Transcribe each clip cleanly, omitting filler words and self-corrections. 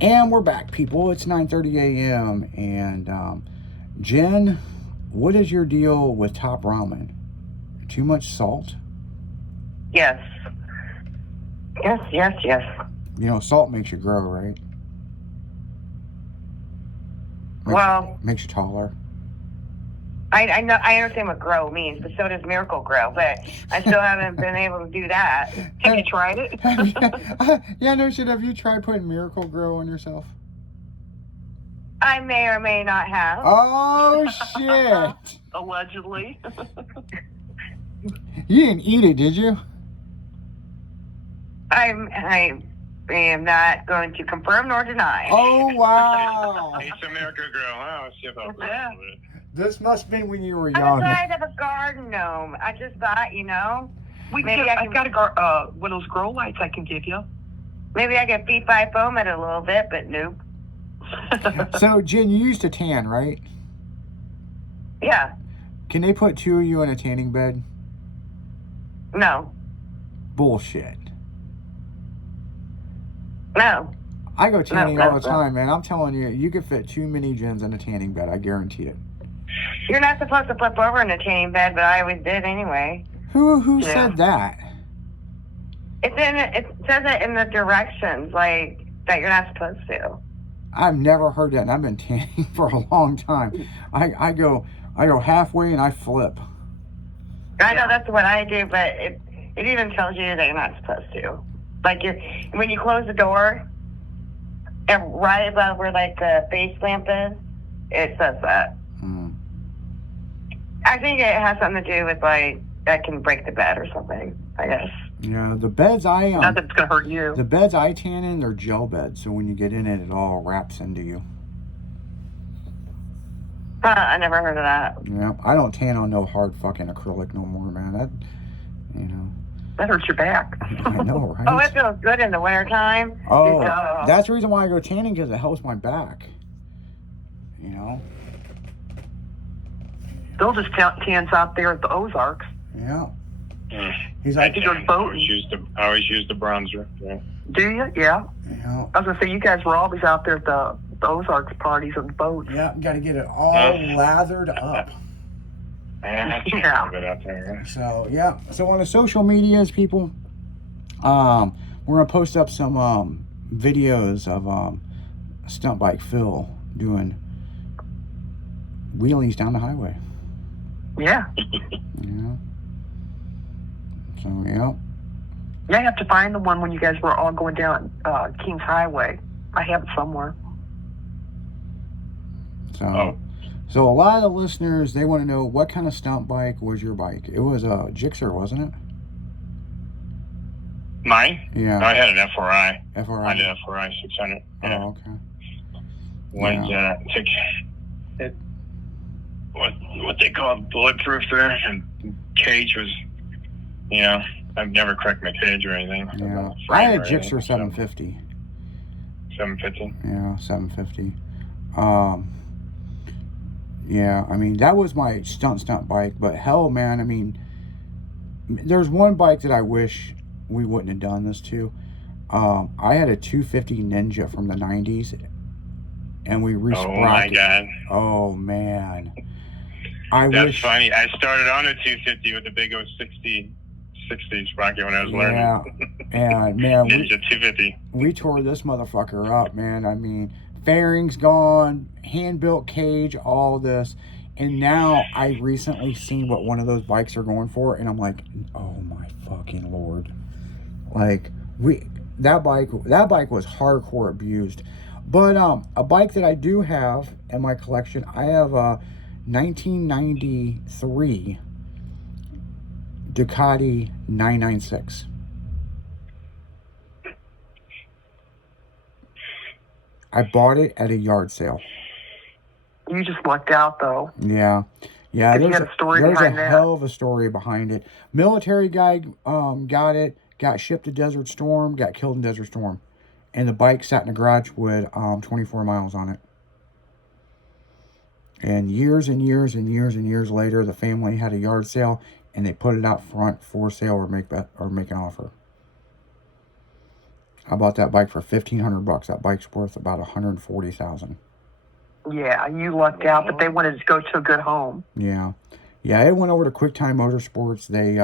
And we're back, people. It's 9:30 a.m. And Jen, what is your deal with Top Ramen? Too much salt? Yes. Yes. You know, salt makes you grow, right? Makes you taller. I know. I understand what grow means, but so does Miracle Grow. But I still haven't been able to do that. Have you tried it? Yeah, no shit. Have you tried putting Miracle Grow on yourself? I may or may not have. Oh shit! Allegedly. You didn't eat it, did you? I am not going to confirm nor deny. Oh wow! It's a Miracle Grow. Oh shit! Yeah. This must have been when you were I young. decided to have a garden gnome. I just thought, I've got a one of those grow lights I can give you. Maybe I can beat by foam it a little bit, but nope. So, Jen, you used to tan, right? Yeah. Can they put two of you in a tanning bed? No. Bullshit. No. I go tanning all the time, man. I'm telling you, you could fit too many Jens in a tanning bed. I guarantee it. You're not supposed to flip over in a tanning bed, but I always did anyway. Who said that? It says it in the directions, like, that you're not supposed to. I've never heard that, and I've been tanning for a long time. I go halfway and I flip. I know that's what I do, but it even tells you that you're not supposed to. Like when you close the door, and right above where like the face lamp is, it says that. I think it has something to do with like that can break the bed or something, I guess. Yeah, the beds Nothing's gonna hurt you. The beds I tan in, they're gel beds, so when you get in it, it all wraps into you. I never heard of that. Yeah, I don't tan on no hard fucking acrylic no more, man. That hurts your back. I know, right? Oh, it feels good in the wintertime. Oh, that's the reason why I go tanning, because it helps my back. You know? Bill just tans out there at the Ozarks. Yeah. He's like, I always use the bronzer. Yeah. Do you? Yeah. I was gonna say you guys were always out there at the Ozarks parties on the boat. Yeah, got to get it all lathered up. Yeah. So yeah. So on the social medias, people, we're gonna post up some videos of Stunt Bike Phil doing wheelies down the highway. Yeah. Yeah. So yeah. Yeah, I have to find the one when you guys were all going down Kings Highway. I have it somewhere. So a lot of the listeners, they want to know what kind of stunt bike was your bike. It was a Gixxer, wasn't it? Mine? Yeah. I had an FRI. FRI. I had an FRI 600. Yeah. Oh, okay. What they call bulletproof there, and cage was, I've never cracked my cage or anything. Yeah. I had a Gixxer 750. 750? Yeah, 750. Yeah, I mean, that was my stunt bike, but hell, man, I mean, there's one bike that I wish we wouldn't have done this to. I had a 250 Ninja from the 90s, and we Oh my God. Oh, man. That's funny. I started on a 250 with the big 60 sprocket when I was learning. Yeah, and man, Ninja 250. We tore this motherfucker up, man. I mean, fairings gone, hand-built cage, all this. And now I recently seen what one of those bikes are going for, and I'm like, oh my fucking Lord. Like, that bike was hardcore abused. But a bike that I do have in my collection, I have a 1993 Ducati 996. I bought it at a yard sale. You just lucked out, though. Yeah. There's a story behind that. There's a hell of a story behind it. Military guy got it, got shipped to Desert Storm, got killed in Desert Storm. And the bike sat in a garage with 24 miles on it. And years and years and years and years later, the family had a yard sale, and they put it out front for sale or make an offer. I bought that bike for $1,500. That bike's worth about $140,000. Yeah, you lucked out, but they wanted to go to a good home. Yeah. Yeah, it went over to QuickTime Motorsports. They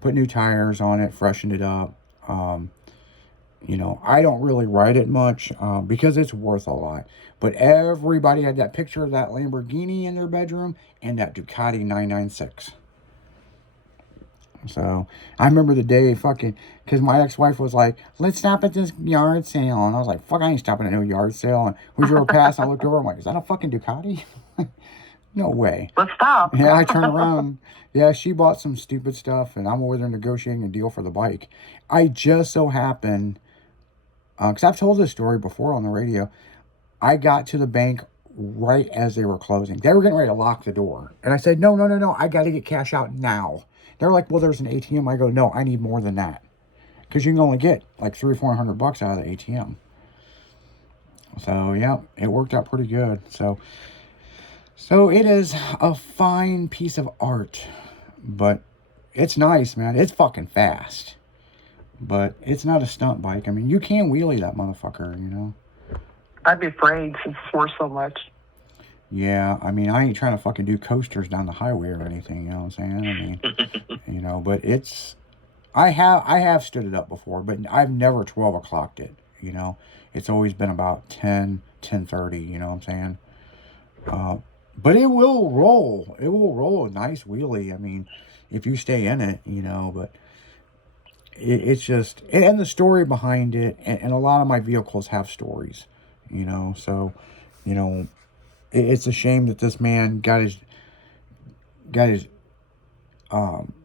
put new tires on it, freshened it up. You know, I don't really ride it much because it's worth a lot. But everybody had that picture of that Lamborghini in their bedroom and that Ducati 996. So I remember the day because my ex-wife was like, let's stop at this yard sale. And I was like, fuck, I ain't stopping at no yard sale. And we drove past and I looked over. I'm like, is that a fucking Ducati? No way. Let's stop. Yeah, I turned around. Yeah, she bought some stupid stuff and I'm over there negotiating a deal for the bike. I just so happened, because I've told this story before on the radio, I got to the bank right as they were closing. They were getting ready to lock the door. And I said, no, I got to get cash out now. They're like, well, there's an ATM. I go, no, I need more than that. Because you can only get like $300 or $400 out of the ATM. So, yeah, it worked out pretty good. So it is a fine piece of art. But it's nice, man. It's fucking fast. But it's not a stunt bike. I mean, you can wheelie that motherfucker, you know. I'd be afraid since it's worth so much. Yeah, I mean, I ain't trying to fucking do coasters down the highway or anything, you know what I'm saying? I mean, you know, but it's, I have stood it up before, but I've never 12 o'clocked it, you know? It's always been about 10:30, you know what I'm saying? But it will roll. It will roll a nice wheelie. I mean, if you stay in it, you know, but it's just, and the story behind it, and a lot of my vehicles have stories, you know, so, you know, it's a shame that this man got his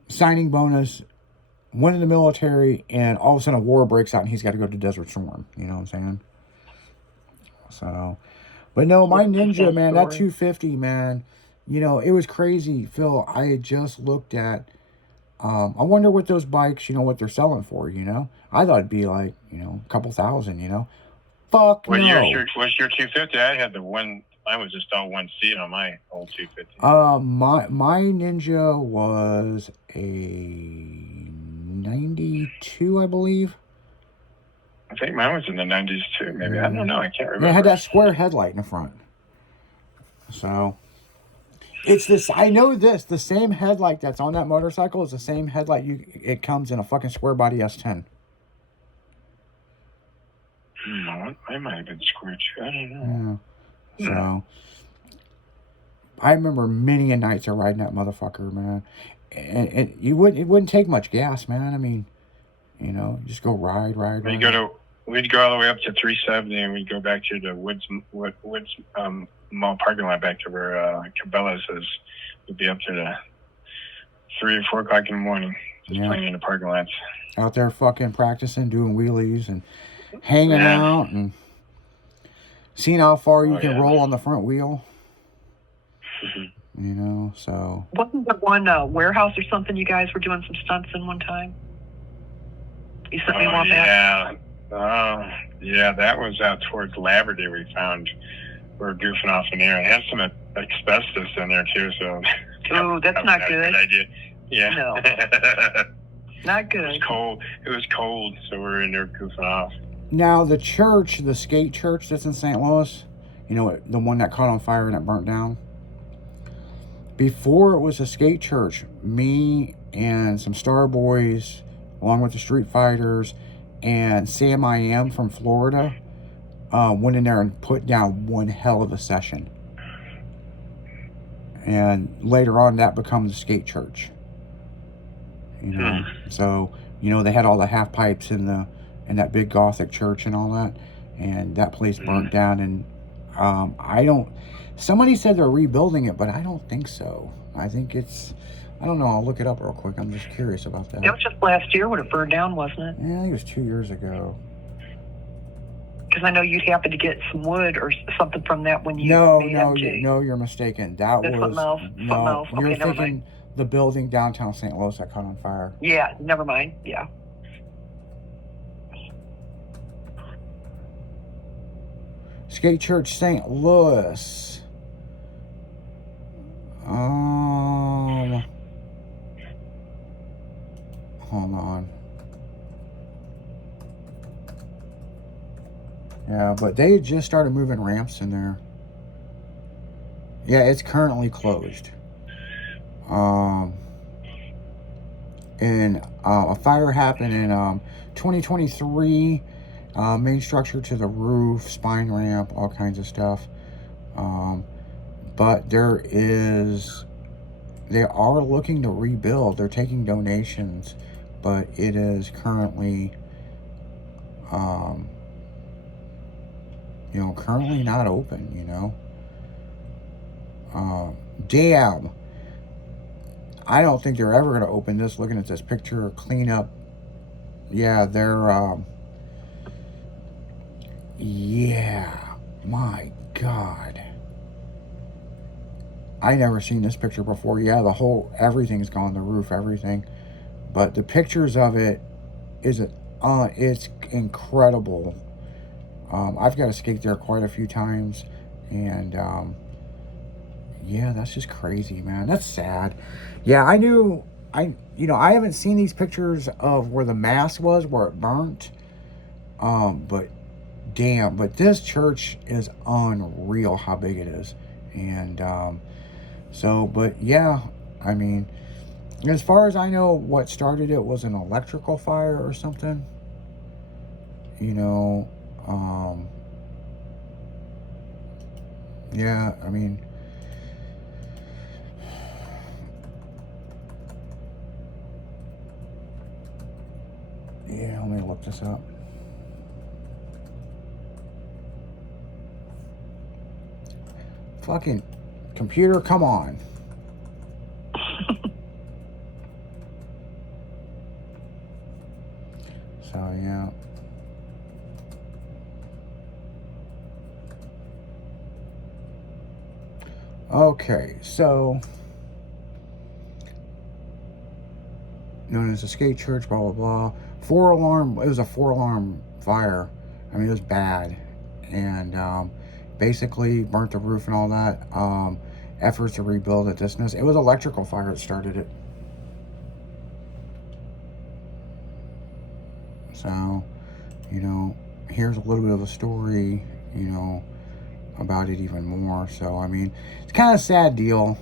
signing bonus, went in the military, and all of a sudden a war breaks out and he's got to go to Desert Storm. You know what I'm saying? So, but no, my Ninja, man, that 250, man, you know, it was crazy, Phil. I had just looked at, I wonder what those bikes, you know, what they're selling for, you know? I thought it'd be like, you know, a couple thousand, you know? Fuck What no. What's your 250? I had the one. I was just on one seat on my old 250. My Ninja was a 92, I believe. I think mine was in the 90s too. Maybe I don't know. I can't remember. Yeah, it had that square headlight in the front. So it's this. I know this. The same headlight that's on that motorcycle is the same headlight. It comes in a fucking square body S10. I might have been square too. I don't know. Yeah. So, I remember many a nights of riding that motherfucker, man. And it wouldn't take much gas, man. I mean, you know, just go ride. We'd go all the way up to 370, and we'd go back to the Woods Mall parking lot, back to where Cabela's is. We'd be up to the 3 or 4 o'clock in the morning, just playing in the parking lots. Out there fucking practicing, doing wheelies and hanging out and seeing how far you can roll on the front wheel. You know, so. Wasn't there one warehouse or something you guys were doing some stunts in one time? You sent me one back. Yeah, that was out towards Labrador. We found we were goofing off in there. It had some asbestos in there too, so. Oh, that's not good. Good idea. Yeah. No. Not good. It was cold, so we were in there goofing off. Now, the church, the skate church that's in St. Louis, you know, the one that caught on fire and it burnt down. Before it was a skate church, me and some Star Boys, along with the Street Fighters, and Sam I Am from Florida, went in there and put down one hell of a session. And later on, that becomes the skate church. You know, so, you know, they had all the half pipes in that big Gothic church and all that, and that place burnt down. And somebody said they're rebuilding it, but I don't think so. I think I don't know, I'll look it up real quick. I'm just curious about that. It was just last year when it burned down, wasn't it? Yeah, I think it was 2 years ago. Because I know you'd happen to get some wood or something from that when you No, made MG. you're mistaken. That That's was something else? no. Something else? Okay, You're never thinking mind. the building downtown St. Louis that caught on fire. Yeah, never mind. Yeah. Skate Church St. Louis. Hold on. Yeah, but they just started moving ramps in there. Yeah, it's currently closed. And a fire happened in 2023. Main structure to the roof, spine ramp, all kinds of stuff. But they are looking to rebuild. They're taking donations, but it is currently, currently not open, Damn. I don't think they're ever going to open this. Looking at this picture, clean up. Yeah, they're, yeah, my God. I never seen this picture before. Yeah, everything's gone, the roof, everything. But the pictures of it it's incredible. I've got to skate there quite a few times, and yeah, that's just crazy, man. That's sad. Yeah, I haven't seen these pictures of where the mass was, where it burnt. But damn, but this church is unreal how big it is. And but yeah, I mean, as far as I know, what started it was an electrical fire or something. Yeah, I mean, yeah, let me look this up. Fucking computer, come on. So, yeah. Okay, so known as a skate church, blah, blah, blah. It was a 4-alarm fire. I mean, it was bad. And basically burnt the roof and all that. Efforts to rebuild it, it was electrical fire that started it. So, here's a little bit of a story, about it even more. So, I mean, it's kind of a sad deal,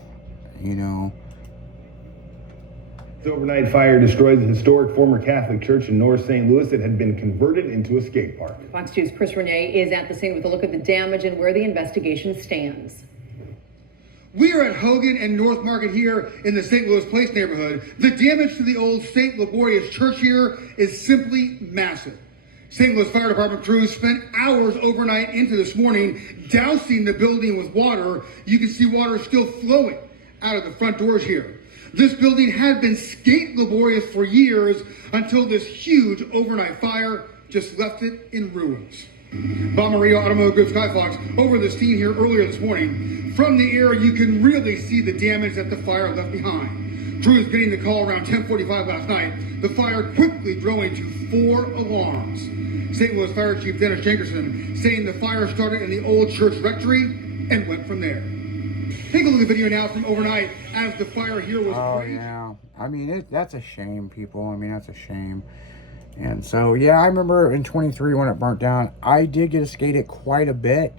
The overnight fire destroyed the historic former Catholic church in North St. Louis that had been converted into a skate park. Fox 2's Chris Renee is at the scene with a look at the damage and where the investigation stands. We are at Hogan and North Market here in the St. Louis Place neighborhood. The damage to the old St. Laborious church here is simply massive. St. Louis Fire Department crews spent hours overnight into this morning dousing the building with water. You can see water still flowing out of the front doors here. This building had been skate laborious for years until this huge overnight fire just left it in ruins. Bob Mario, Automotive Group Skyfox, over the scene here earlier this morning. From the air, you can really see the damage that the fire left behind. Crews getting the call around 10:45 last night, the fire quickly growing to 4 alarms. St. Louis Fire Chief Dennis Jenkerson saying the fire started in the old church rectory and went from there. Take a look at the video now from overnight as the fire here was. Oh, yeah. I mean, that's a shame, people. I mean, that's a shame. And so, yeah, I remember in 23 when it burnt down, I did get to skate it quite a bit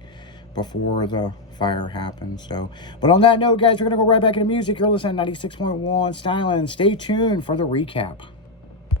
before the fire happened. So, but on that note, guys, we're going to go right back into music. You're listening to 96.1 Styling. Stay tuned for the recap.